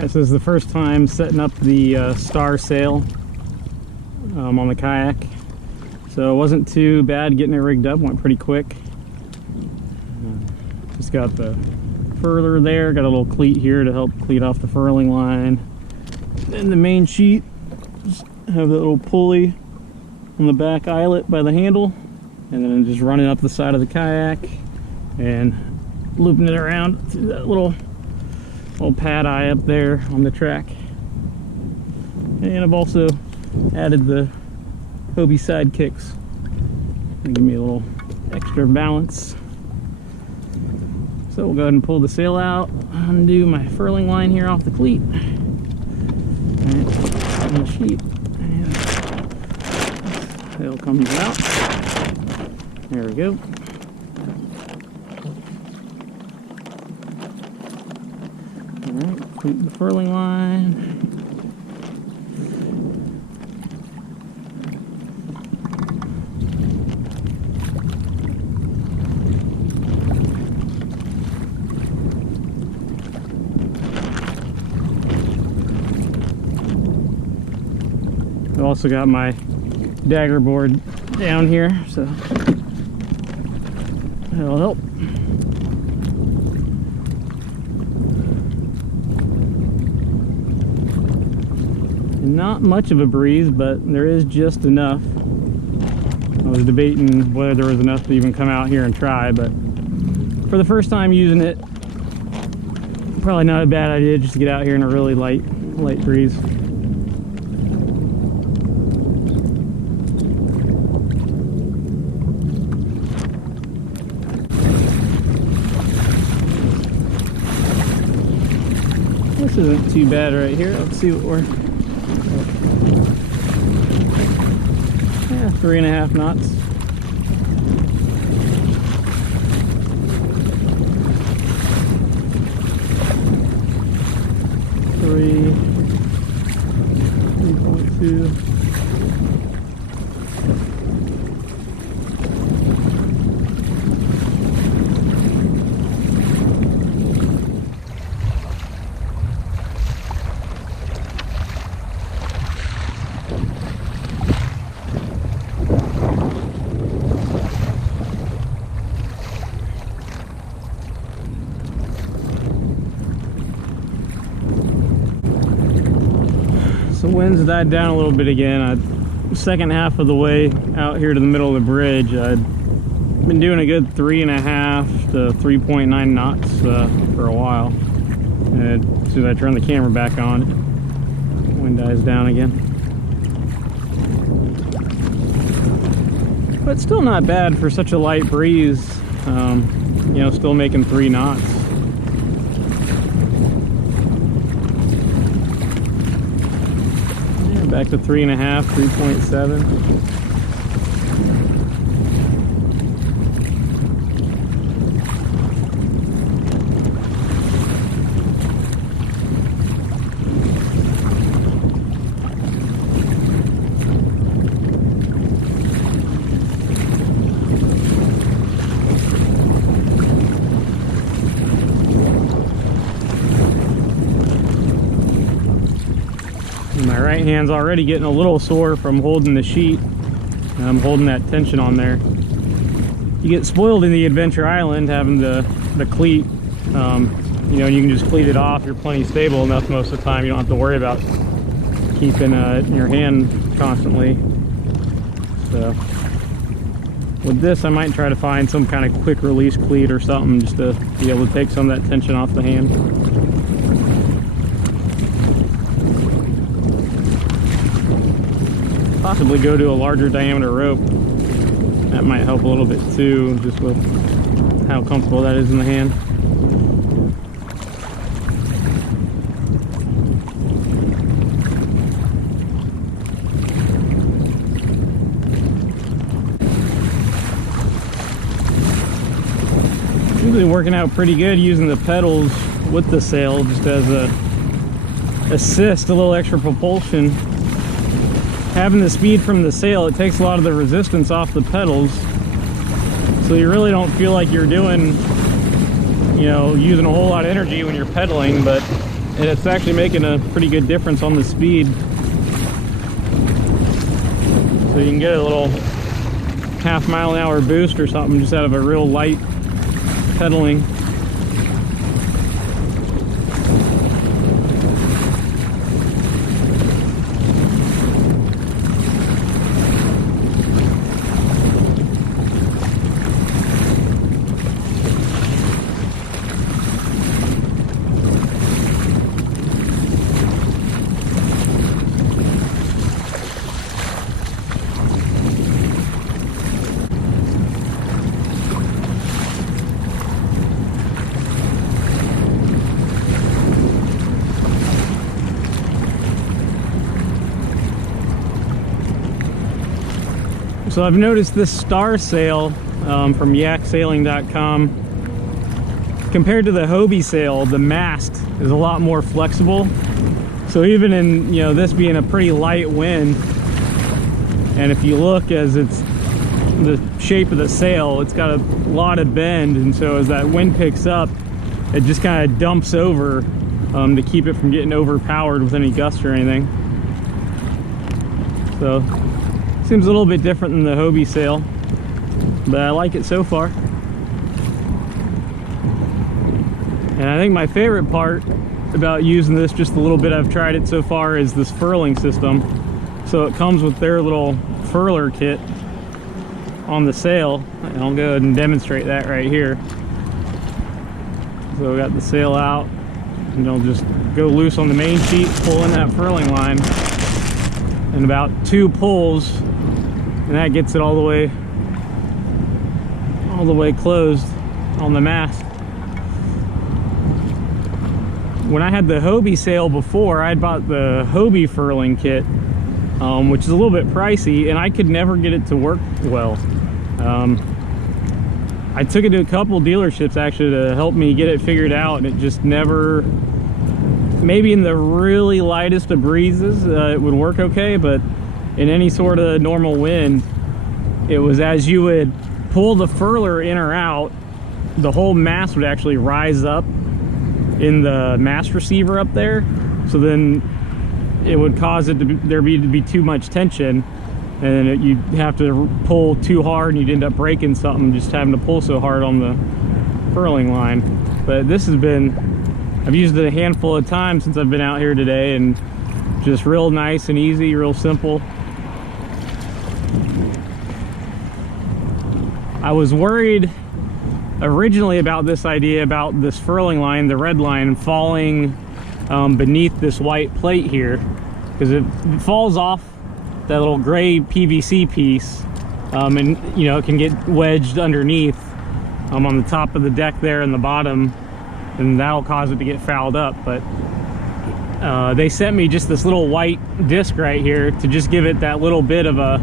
This is the first time setting up the STAR sail on the kayak, so it wasn't too bad getting it rigged up. Went pretty quick. Just got the furler there, got a little cleat here to help cleat off the furling line. Then the main sheet, just have that little pulley on the back eyelet by the handle, and then just running up the side of the kayak and looping it around through that little pad eye up there on the track. And I've also added the Hobie side kicks to give me a little extra balance. So we'll go ahead and pull the sail out, undo my furling line here off the cleat, and on the sheet, and sail comes out. There we go. Alright, cleat the furling line. I've also got my dagger board down here, so that'll help. Not much of a breeze, but there is just enough. I was debating whether there was enough to even come out here and try, but for the first time using it, probably not a bad idea just to get out here in a really light breeze. This isn't too bad right here. Let's see what we're... Yeah, 3.5 knots. Three, 3.2. So wind's died down a little bit again. Second half of the way out here to the middle of the bridge, I'd been doing a good 3.5 to 3.9 knots for a while. And as soon as I turn the camera back on, wind dies down again. But still not bad for such a light breeze. You know, still making 3 knots. Back to 3.5, 3.7. My right hand's already getting a little sore from holding the sheet. I'm holding that tension on there. You get spoiled in the Adventure Island having the cleat. You know, you can just cleat it off. You're plenty stable enough most of the time. You don't have to worry about keeping your hand constantly. So with this, I might try to find some kind of quick release cleat or something just to be able to take some of that tension off the hand. Possibly go to a larger diameter rope. That might help a little bit too, just with how comfortable that is in the hand. Usually working out pretty good using the pedals with the sail just as a assist, a little extra propulsion. Having the speed from the sail, it takes a lot of the resistance off the pedals, so you really don't feel like you're doing, you know, using a whole lot of energy when you're pedaling, but and it's actually making a pretty good difference on the speed. So you can get a little half-mile-an-hour boost or something just out of a real light pedaling. So I've noticed this STAR Sail from yaksailing.com, compared to the Hobie sail, the mast is a lot more flexible. So even in, you know, this being a pretty light wind, and if you look as it's the shape of the sail, it's got a lot of bend, and so as that wind picks up, it just kind of dumps over to keep it from getting overpowered with any gust or anything. So seems a little bit different than the Hobie sail, but I like it so far. And I think my favorite part about using this, just the little bit I've tried it so far, is this furling system. So it comes with their little furler kit on the sail, and I'll go ahead and demonstrate that right here. So we got the sail out, and it'll just go loose on the main sheet, pull in that furling line, and about 2 pulls, and that gets it all the way closed on the mast. When I had the Hobie sail before, I'd bought the Hobie furling kit, which is a little bit pricey, and I could never get it to work well. I took it to a couple dealerships actually to help me get it figured out, and it just never, maybe in the really lightest of breezes it would work okay, but in any sort of normal wind, it was as you would pull the furler in or out, the whole mast would actually rise up in the mast receiver up there. So then it would cause it to be too much tension, and you'd have to pull too hard, and you'd end up breaking something just having to pull so hard on the furling line. But this has been, I've used it a handful of times since I've been out here today, and just real nice and easy, real simple. I was worried originally about this idea about this furling line, the red line, falling beneath this white plate here, because it falls off that little gray PVC piece, and you know, it can get wedged underneath on the top of the deck there and the bottom, and that'll cause it to get fouled up. But they sent me just this little white disc right here to just give it that little bit of a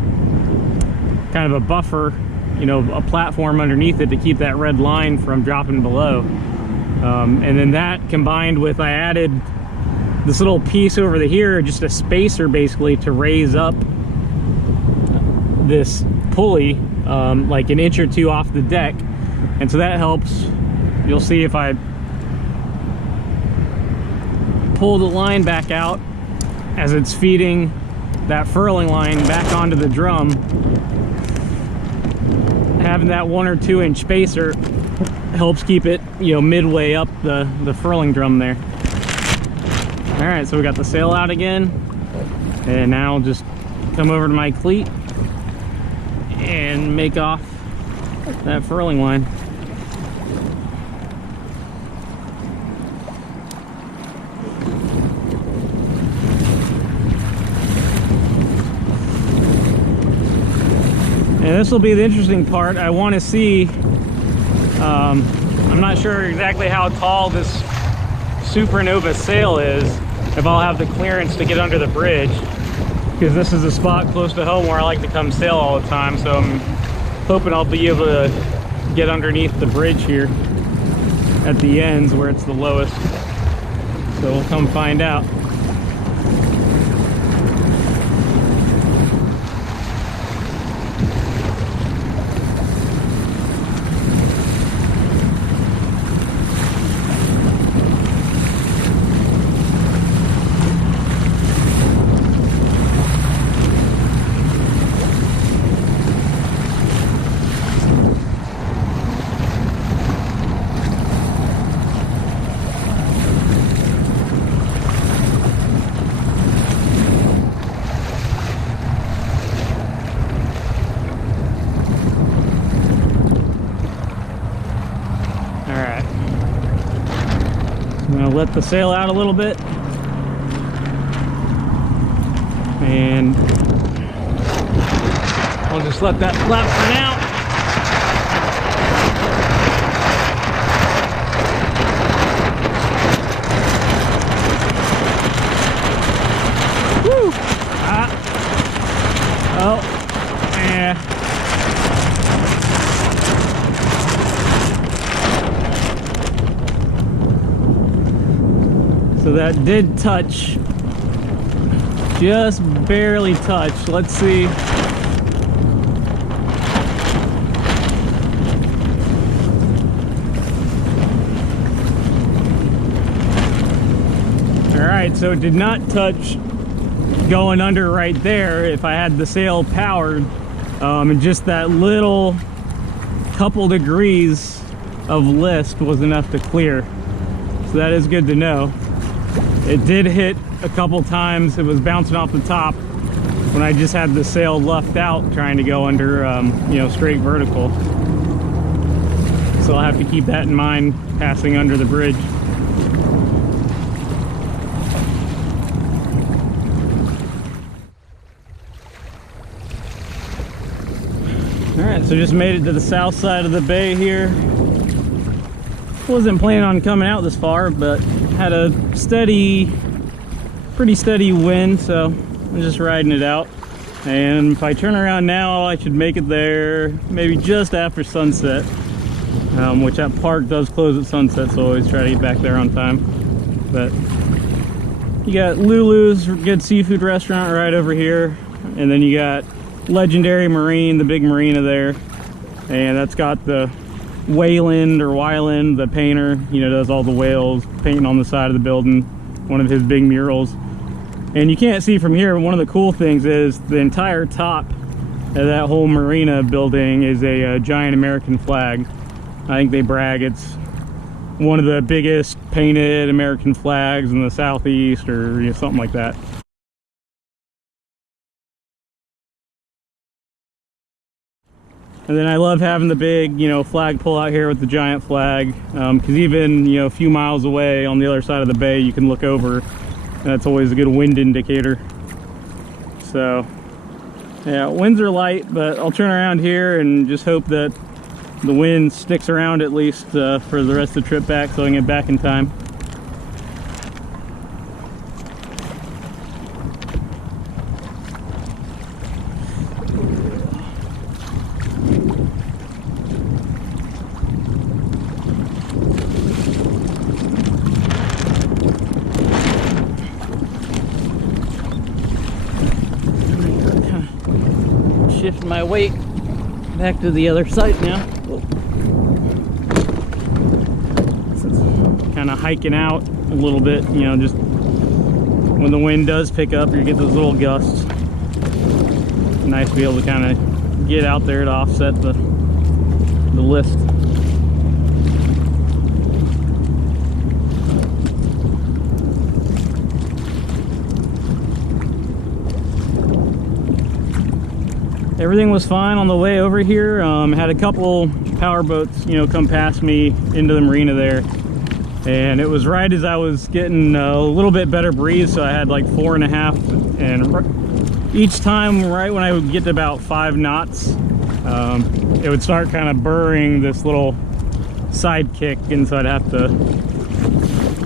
kind of a buffer, you know, a platform underneath it to keep that red line from dropping below. And then that combined with, I added this little piece over here, just a spacer basically, to raise up this pulley like an inch or two off the deck. And so that helps. You'll see if I pull the line back out as it's feeding that furling line back onto the drum, having that 1 or 2 inch spacer helps keep it, you know, midway up the furling drum there. All right, so we got the sail out again, and now I'll just come over to my cleat and make off that furling line. And this will be the interesting part. I want to see, I'm not sure exactly how tall this Supernova sail is, if I'll have the clearance to get under the bridge, because this is a spot close to home where I like to come sail all the time. So I'm hoping I'll be able to get underneath the bridge here at the ends where it's the lowest. So we'll come find out. let the sail out a little bit, and I'll just let that flap for now. Woo! Oh, yeah. So that did touch, just barely touched. Let's see. All right, so it did not touch going under right there if I had the sail powered, and just that little couple degrees of list was enough to clear. So that is good to know. It did hit a couple times. It was bouncing off the top when I just had the sail luffed out trying to go under, you know, straight vertical. So I'll have to keep that in mind passing under the bridge. Alright, so just made it to the south side of the bay here. Wasn't planning on coming out this far, but had a pretty steady wind, so I'm just riding it out. And if I turn around now, I should make it there maybe just after sunset, which that park does close at sunset, so I always try to get back there on time. But you got Lulu's, good seafood restaurant right over here, and then you got Legendary Marine, the big marina there, and that's got the Wayland or Wyland, the painter, you know, does all the whales, painting on the side of the building, one of his big murals. And you can't see from here, but one of the cool things is the entire top of that whole marina building is a giant American flag. I think they brag it's one of the biggest painted American flags in the southeast, or you know, something like that. And then I love having the big, you know, flagpole out here with the giant flag, because even, you know, a few miles away on the other side of the bay, you can look over, and that's always a good wind indicator. So, yeah, winds are light, but I'll turn around here and just hope that the wind sticks around at least for the rest of the trip back, so I can get back in time. Shift my weight back to the other side now. Kind of hiking out a little bit, you know, just when the wind does pick up, you get those little gusts. Nice to be able to kind of get out there to offset the list. Everything was fine on the way over here. Had a couple power boats, you know, come past me into the marina there, and it was right as I was getting a little bit better breeze, so I had like 4.5, and each time right when I would get to about 5 knots, it would start kind of burring this little side kick, and so I'd have to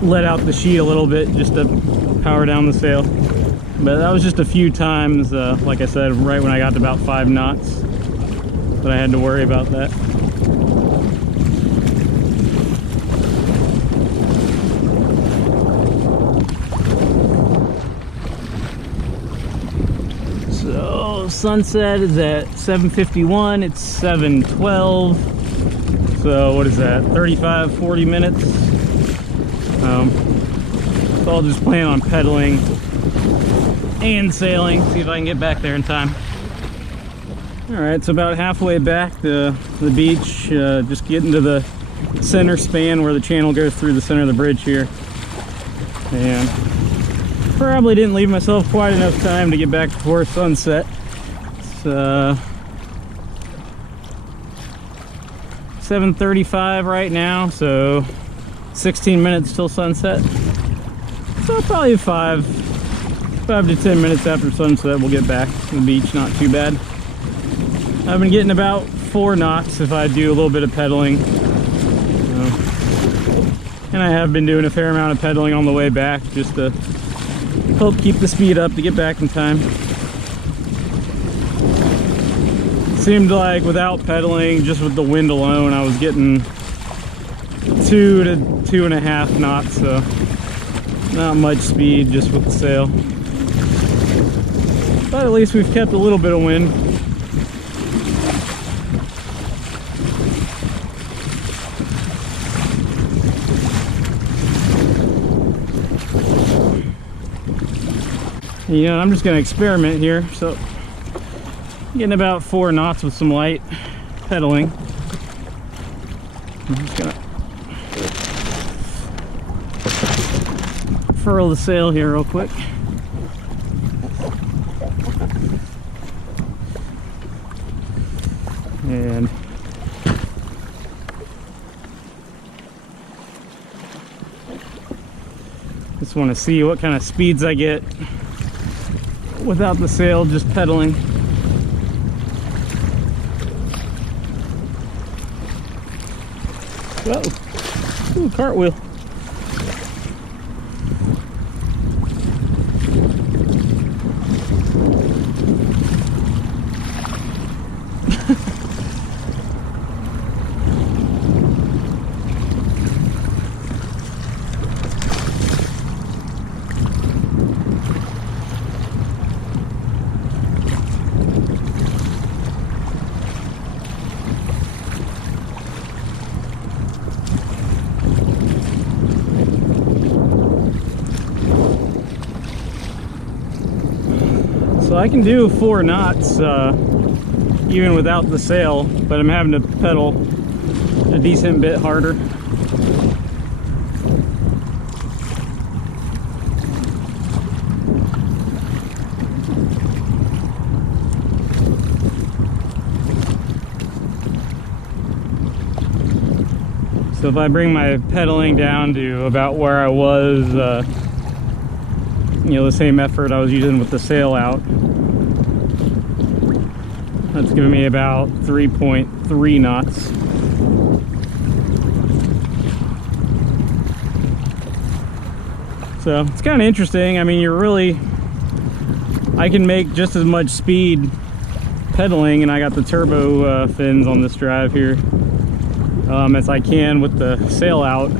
let out the sheet a little bit just to power down the sail. But that was just a few times, like I said, right when I got to about 5 knots, that I had to worry about that. So sunset is at 7:51. It's 7:12. So what is that? 35-40 minutes. So I'll just plan on pedaling and sailing, see if I can get back there in time. All right, so about halfway back to the beach, just getting to the center span where the channel goes through the center of the bridge here. And probably didn't leave myself quite enough time to get back before sunset. It's 7:35 right now, so 16 minutes till sunset. So probably 5 to 10 minutes after sunset we'll get back to the beach. Not too bad. I've been getting about 4 knots if I do a little bit of pedaling. And I have been doing a fair amount of pedaling on the way back just to help keep the speed up to get back in time. Seemed like without pedaling, just with the wind alone, I was getting 2 to 2.5 knots, so not much speed just with the sail. But at least we've kept a little bit of wind. You know, I'm just going to experiment here, so getting about 4 knots with some light pedaling. I'm just going to furl the sail here real quick. And just want to see what kind of speeds I get without the sail, just pedaling. Whoa! Ooh, cartwheel. So I can do 4 knots even without the sail, but I'm having to pedal a decent bit harder. So if I bring my pedaling down to about where I was, you know, the same effort I was using with the sail out, that's giving me about 3.3 knots. So it's kind of interesting. I mean, I can make just as much speed pedaling, and I got the turbo fins on this drive here, as I can with the sail out.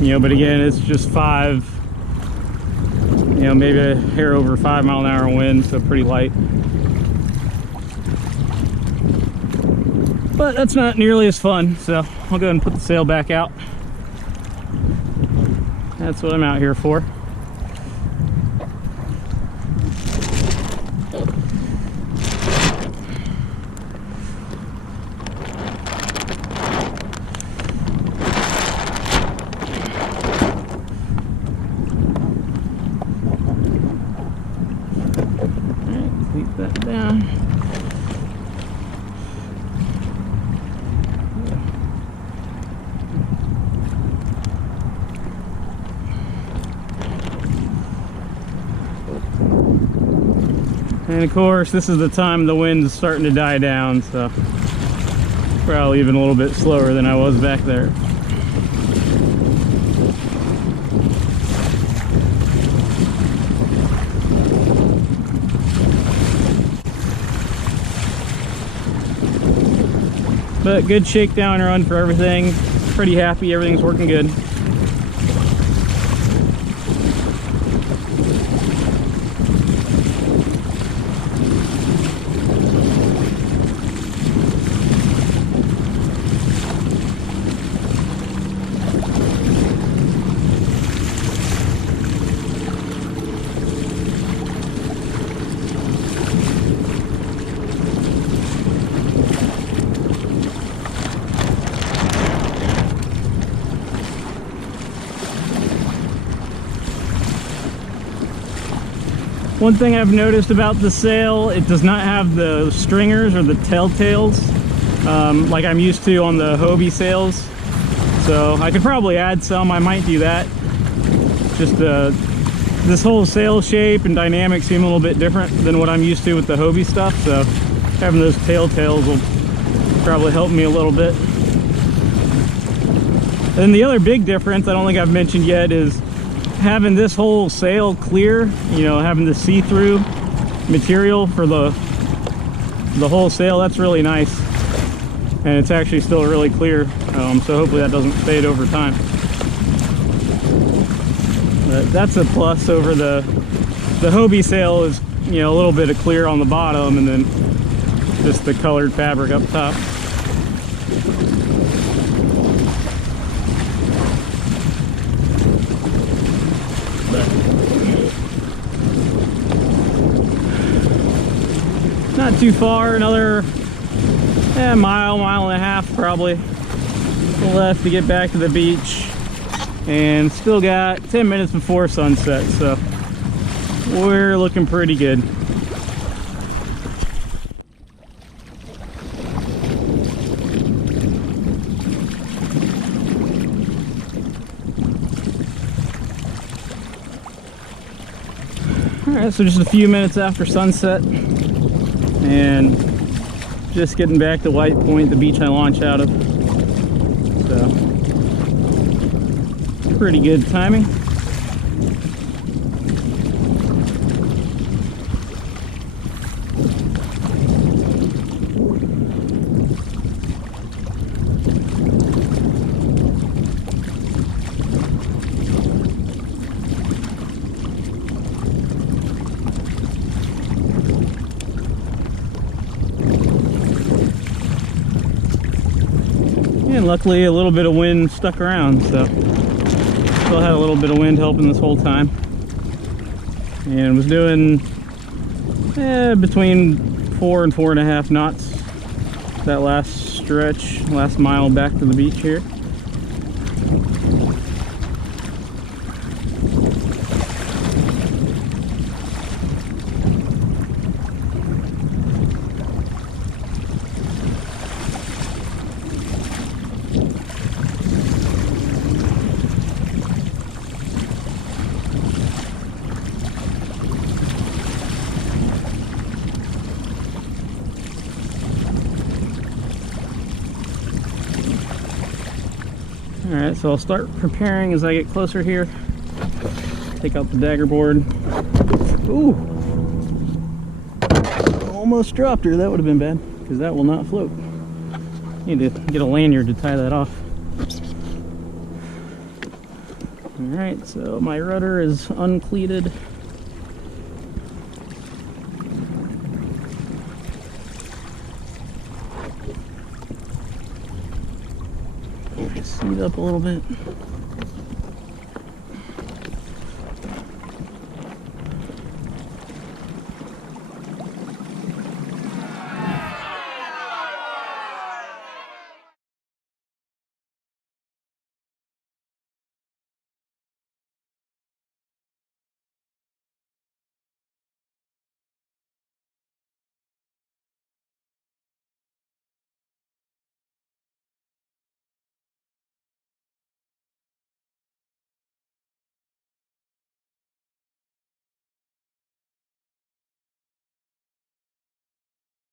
You know, but again, it's just 5, you know, maybe a hair over 5 mile an hour wind, so pretty light. But that's not nearly as fun, so I'll go ahead and put the sail back out. That's what I'm out here for. Alright, leave that down. And of course, this is the time the wind is starting to die down, so probably even a little bit slower than I was back there. But good shakedown run for everything. Pretty happy, everything's working good. One thing I've noticed about the sail, it does not have the stringers or the telltales like I'm used to on the Hobie sails. So I could probably add some, I might do that. Just this whole sail shape and dynamic seem a little bit different than what I'm used to with the Hobie stuff, so having those tails will probably help me a little bit. And the other big difference I don't think I've mentioned yet is having this whole sail clear, you know, having the see-through material for the whole sail. That's really nice, and it's actually still really clear, so hopefully that doesn't fade over time. But that's a plus over the Hobie sail is, you know, a little bit of clear on the bottom and then just the colored fabric up top. Not too far, another mile and a half probably left to get back to the beach, and still got 10 minutes before sunset, so we're looking pretty good. Alright, so just a few minutes after sunset, and just getting back to White Point, the beach I launch out of. So pretty good timing. And luckily a little bit of wind stuck around, so still had a little bit of wind helping this whole time, and was doing between 4 and 4.5 knots that last stretch, last mile back to the beach here. Alright, so I'll start preparing as I get closer here. Take out the dagger board. Ooh! Almost dropped her. That would have been bad, because that will not float. Need to get a lanyard to tie that off. Alright, so my rudder is uncleated. Seat up a little bit.